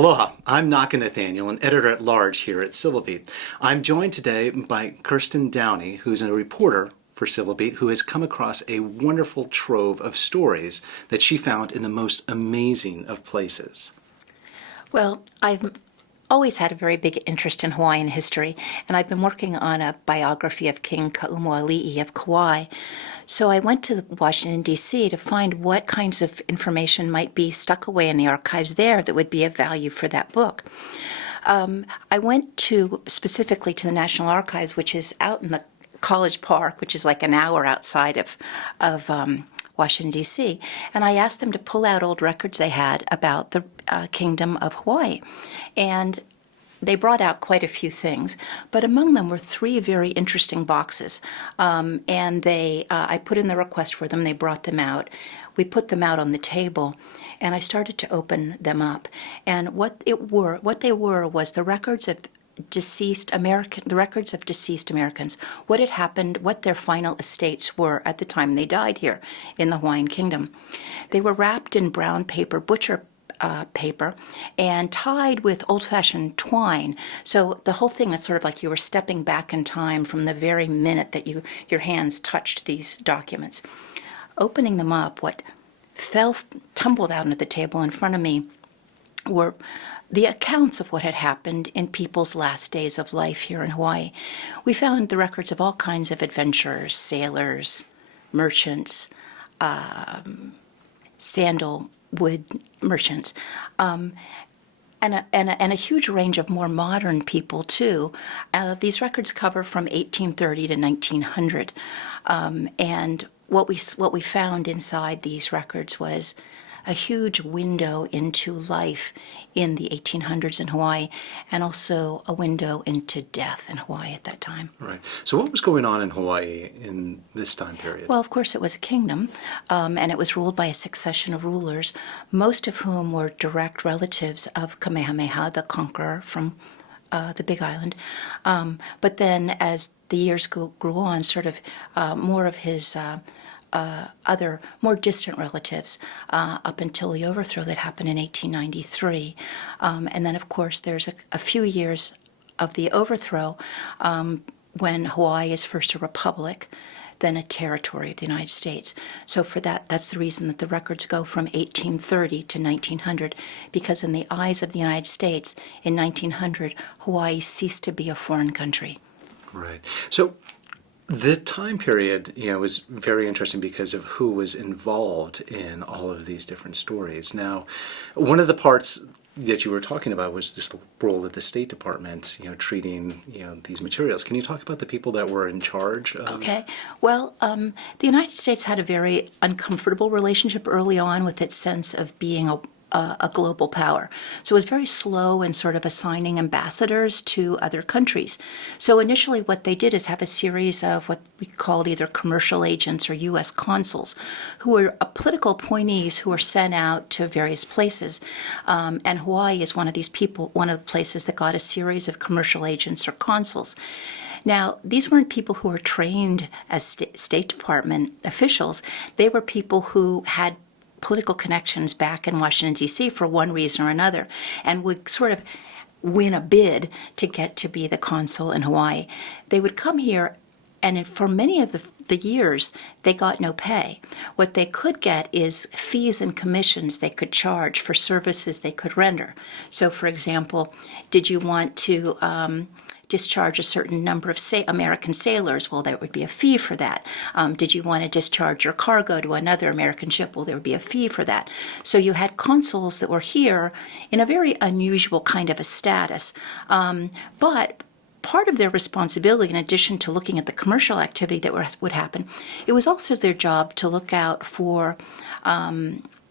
Aloha, I'm Naka Nathaniel, an editor-at-large here at Civilbeat. I'm joined today by Kirstin Downey, who's a reporter for Civilbeat, who has come across a wonderful trove of stories that she found in the most amazing of places. Well, I've always had a very big interest in Hawaiian history, and I've been working on a biography of King Kaumoali'i of Kauai. So I went to Washington, D.C. to find what kinds of information might be stuck away in the archives there that would be of value for that book. I went specifically to the National Archives, which is out in the College Park, which is like an hour outside of Washington, D.C., and I asked them to pull out old records they had about the Kingdom of Hawaii. And they brought out quite a few things, but among them were three very interesting boxes. And I put in the request for them. They brought them out. We put them out on the table, and I started to open them up. And what they were was the records of deceased Americans, what had happened, what their final estates were at the time they died here in the Hawaiian Kingdom. They were wrapped in brown paper, butcher paper, and tied with old-fashioned twine. So the whole thing is sort of like you were stepping back in time from the very minute that your hands touched these documents. Opening them up, what tumbled out onto the table in front of me were the accounts of what had happened in people's last days of life here in Hawaii. We found the records of all kinds of adventurers, sailors, merchants, sandalwood merchants, and a huge range of more modern people, too. These records cover from 1830 to 1900. And what we found inside these records was a huge window into life in the 1800s in Hawaii, and also a window into death in Hawaii at that time. Right. So what was going on in Hawaii in this time period? Well, of course, it was a kingdom, and it was ruled by a succession of rulers, most of whom were direct relatives of Kamehameha, the conqueror from the Big Island. But then as the years grew on, sort of more of his other more distant relatives up until the overthrow that happened in 1893. And then, of course, there's a few years of the overthrow when Hawaii is first a republic, then a territory of the United States. So for that's the reason that the records go from 1830 to 1900, because in the eyes of the United States, in 1900, Hawaii ceased to be a foreign country. Right. So the time period, was very interesting because of who was involved in all of these different stories. Now, one of the parts that you were talking about was this role of the State Department, treating, these materials. Can you talk about the people that were in charge? Okay. Well, the United States had a very uncomfortable relationship early on with its sense of being a global power. So it was very slow in sort of assigning ambassadors to other countries. So initially what they did is have a series of what we called either commercial agents or U.S. consuls, who were political appointees who were sent out to various places. And Hawaii is one of these people, one of the places that got a series of commercial agents or consuls. Now, these weren't people who were trained as State Department officials. They were people who had political connections back in Washington, D.C. for one reason or another, and would sort of win a bid to get to be the consul in Hawaii. They would come here, and for many of the years, they got no pay. What they could get is fees and commissions they could charge for services they could render. So, for example, did you want to discharge a certain number of American sailors? Well, there would be a fee for that. Did you want to discharge your cargo to another American ship? Well, there would be a fee for that. So you had consuls that were here in a very unusual kind of a status. But part of their responsibility, in addition to looking at the commercial activity that would happen, it was also their job to look out for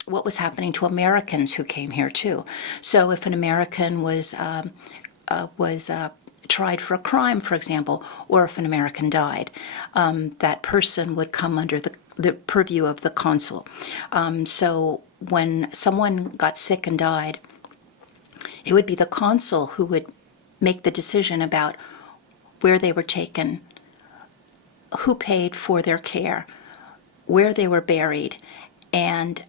what was happening to Americans who came here too. So if an American was tried for a crime, for example, or if an American died, that person would come under the purview of the consul. So when someone got sick and died, it would be the consul who would make the decision about where they were taken, who paid for their care, where they were buried, and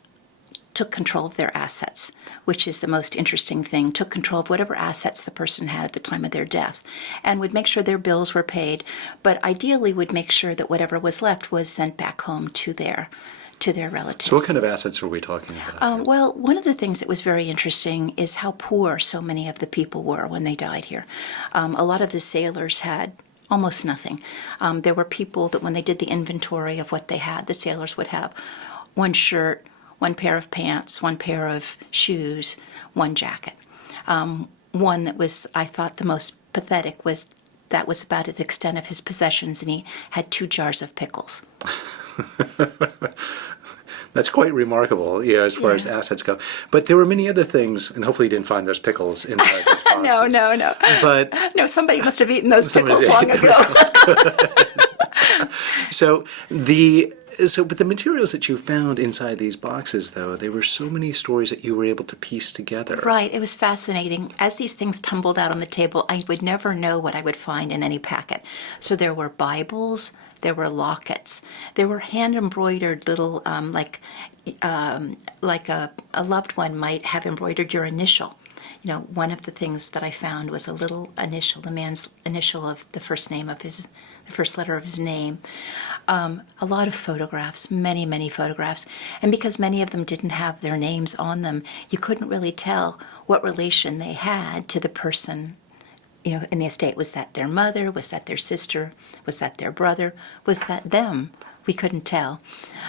took control of their assets, which is the most interesting thing, took control of whatever assets the person had at the time of their death, and would make sure their bills were paid, but ideally would make sure that whatever was left was sent back home to their relatives. So what kind of assets are we talking about? Well, one of the things that was very interesting is how poor so many of the people were when they died here. A lot of the sailors had almost nothing. There were people that when they did the inventory of what they had, the sailors would have one shirt, one pair of pants, one pair of shoes, one jacket. One that was, I thought, the most pathetic was that was about the extent of his possessions, and he had 2 jars of pickles. That's quite remarkable, as far as assets go. But there were many other things, and hopefully you didn't find those pickles inside those boxes. No. But no, somebody must have eaten those pickles long ago. But the materials that you found inside these boxes, though, there were so many stories that you were able to piece together. Right, it was fascinating. As these things tumbled out on the table, I would never know what I would find in any packet. So there were Bibles, there were lockets, there were hand-embroidered little, like a loved one might have embroidered your initial. One of the things that I found was a little initial, the man's initial of the first letter of his name. A lot of photographs, many, many photographs. And because many of them didn't have their names on them, you couldn't really tell what relation they had to the person, in the estate. Was that their mother? Was that their sister? Was that their brother? Was that them? We couldn't tell.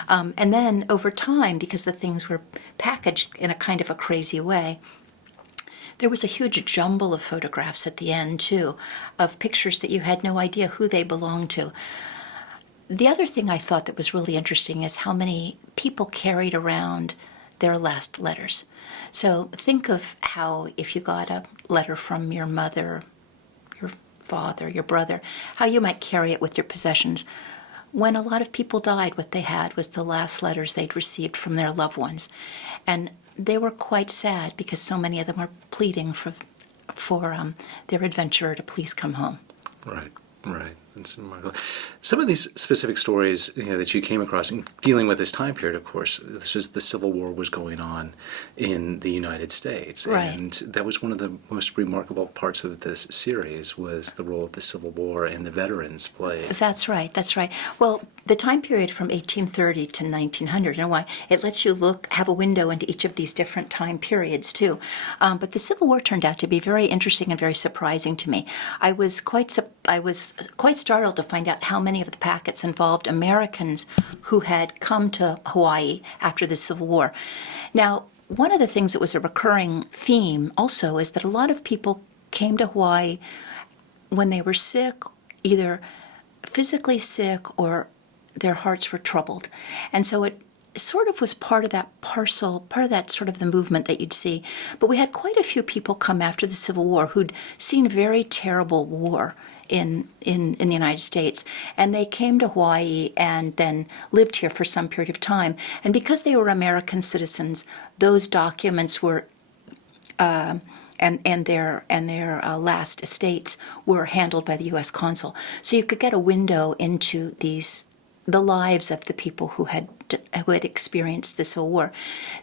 And then over time, because the things were packaged in a kind of a crazy way, there was a huge jumble of photographs at the end, too, of pictures that you had no idea who they belonged to. The other thing I thought that was really interesting is how many people carried around their last letters. So think of how if you got a letter from your mother, your father, your brother, how you might carry it with your possessions. When a lot of people died, what they had was the last letters they'd received from their loved ones. And they were quite sad because so many of them were pleading for their adventurer to please come home. Right. That's remarkable. Some of these specific stories that you came across, in dealing with this time period, of course, this was the Civil War was going on in the United States. Right. And that was one of the most remarkable parts of this series was the role of the Civil War and the veterans played. That's right. Well, the time period from 1830 to 1900, it lets you have a window into each of these different time periods, too. But the Civil War turned out to be very interesting and very surprising to me. I was quite startled to find out how many of the packets involved Americans who had come to Hawaii after the Civil War. Now, one of the things that was a recurring theme also is that a lot of people came to Hawaii when they were sick, either physically sick or their hearts were troubled. And so it sort of was part of that sort of the movement that you'd see. But we had quite a few people come after the Civil War who'd seen very terrible war in the United States, and they came to Hawaii and then lived here for some period of time. And because they were American citizens, those documents were and their last estates were handled by the U.S. consul. So you could get a window into the lives of the people who had experienced the Civil War.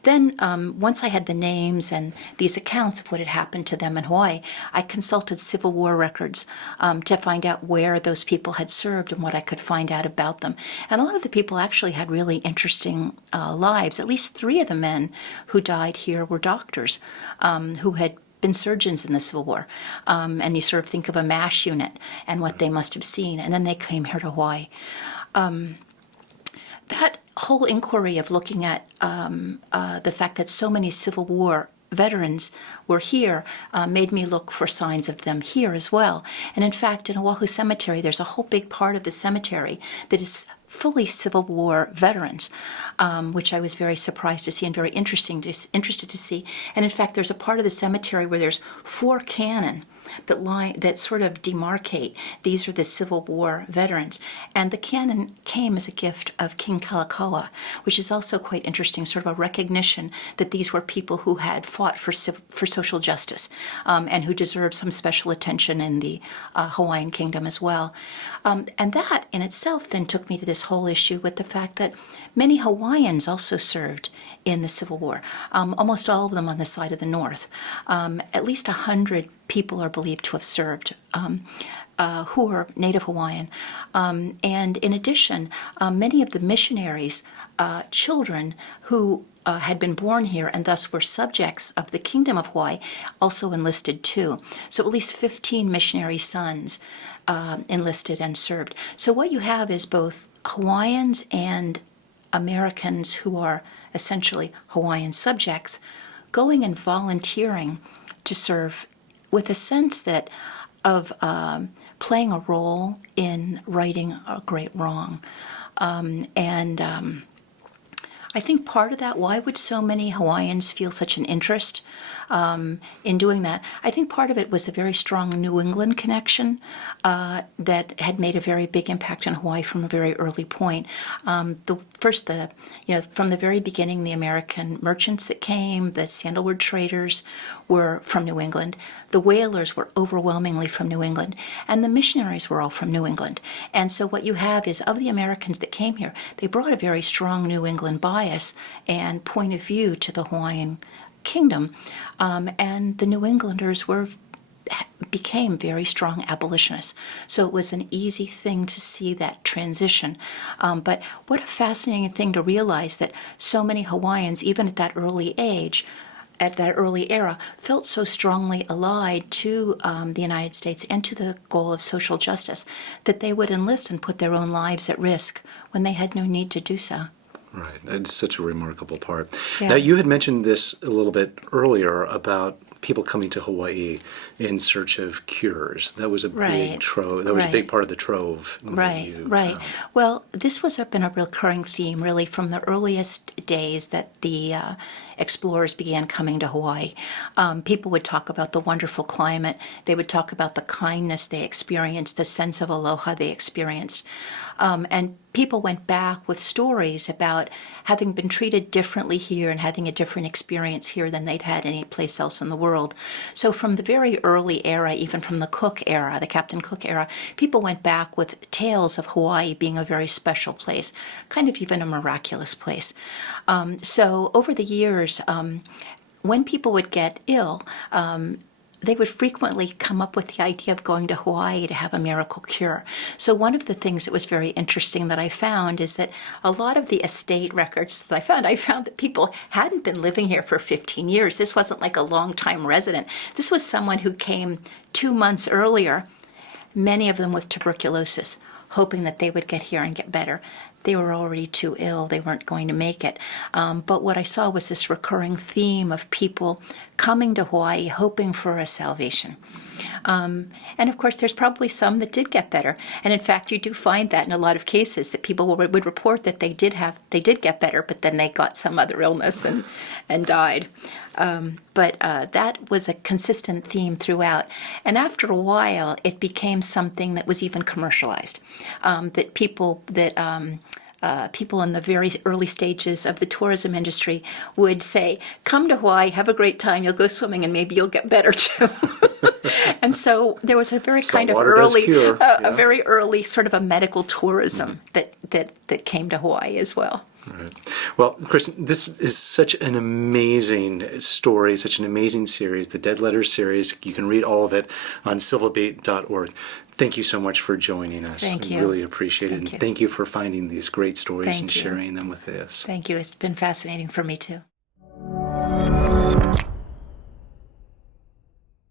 Then, once I had the names and these accounts of what had happened to them in Hawaii, I consulted Civil War records to find out where those people had served and what I could find out about them. And a lot of the people actually had really interesting lives. At least 3 of the men who died here were doctors who had been surgeons in the Civil War. And you sort of think of a MASH unit and what they must have seen. And then they came here to Hawaii. That whole inquiry of looking at the fact that so many Civil War veterans were here made me look for signs of them here as well. And in fact, in Oahu Cemetery, there's a whole big part of the cemetery that is fully Civil War veterans, which I was very surprised to see and very interested to see. And in fact, there's a part of the cemetery where there's 4 cannon that sort of demarcate these are the Civil War veterans. And the canon came as a gift of King Kalakaua, which is also quite interesting, sort of a recognition that these were people who had fought for social justice and who deserved some special attention in the Hawaiian kingdom as well. And that in itself then took me to this whole issue with the fact that many Hawaiians also served in the Civil War, almost all of them on the side of the North. At least 100 people are believed to have served who are Native Hawaiian. And in addition, many of the missionaries' children who had been born here and thus were subjects of the Kingdom of Hawaii also enlisted too. So at least 15 missionary sons enlisted and served. So what you have is both Hawaiians and Americans who are essentially Hawaiian subjects going and volunteering to serve with a sense that of playing a role in righting a great wrong. I think part of that, why would so many Hawaiians feel such an interest in doing that? I think part of it was a very strong New England connection that had made a very big impact on Hawaii from a very early point. From the very beginning, the American merchants that came, the sandalwood traders were from New England. The whalers were overwhelmingly from New England, and the missionaries were all from New England. And so what you have is, of the Americans that came here, they brought a very strong New England bias and point of view to the Hawaiian kingdom, and the New Englanders became very strong abolitionists. So it was an easy thing to see that transition. But what a fascinating thing to realize that so many Hawaiians, even at that early age, at that early era, felt so strongly allied to the United States and to the goal of social justice that they would enlist and put their own lives at risk when they had no need to do so. Right. That's such a remarkable part. Yeah. Now, you had mentioned this a little bit earlier about people coming to Hawaii in search of cures. That was a big trove. That was a big part of the trove. Right. Well, this was been a recurring theme, really, from the earliest days that the explorers began coming to Hawaii. People would talk about the wonderful climate. They would talk about the kindness they experienced, the sense of aloha they experienced. And people went back with stories about having been treated differently here and having a different experience here than they'd had any place else in the world. So from the very early era, even from the Cook era, the Captain Cook era, people went back with tales of Hawaii being a very special place, kind of even a miraculous place. So over the years, when people would get ill, they would frequently come up with the idea of going to Hawaii to have a miracle cure. So one of the things that was very interesting that I found is that a lot of the estate records that I found that people hadn't been living here for 15 years. This wasn't like a long-time resident. This was someone who came 2 months earlier, many of them with tuberculosis, hoping that they would get here and get better. They were already too ill. They weren't going to make it. But what I saw was this recurring theme of people coming to Hawaii hoping for a salvation. And of course, there's probably some that did get better. And in fact, you do find that in a lot of cases that people would report that they did get better, but then they got some other illness and died. But that was a consistent theme throughout. And after a while, it became something that was even commercialized. People in the very early stages of the tourism industry would say, come to Hawaii, have a great time, you'll go swimming, and maybe you'll get better too. And so there was a very kind of early, a very early sort of a medical tourism that came to Hawaii as well. Right. Well, Kirsten, this is such an amazing story, such an amazing series, the Dead Letters series. You can read all of it on civilbeat.org. Thank you so much for joining us. Thank you. I really appreciate it. And thank you for finding these great stories and Thank you. sharing them with us. Thank you. It's been fascinating for me too.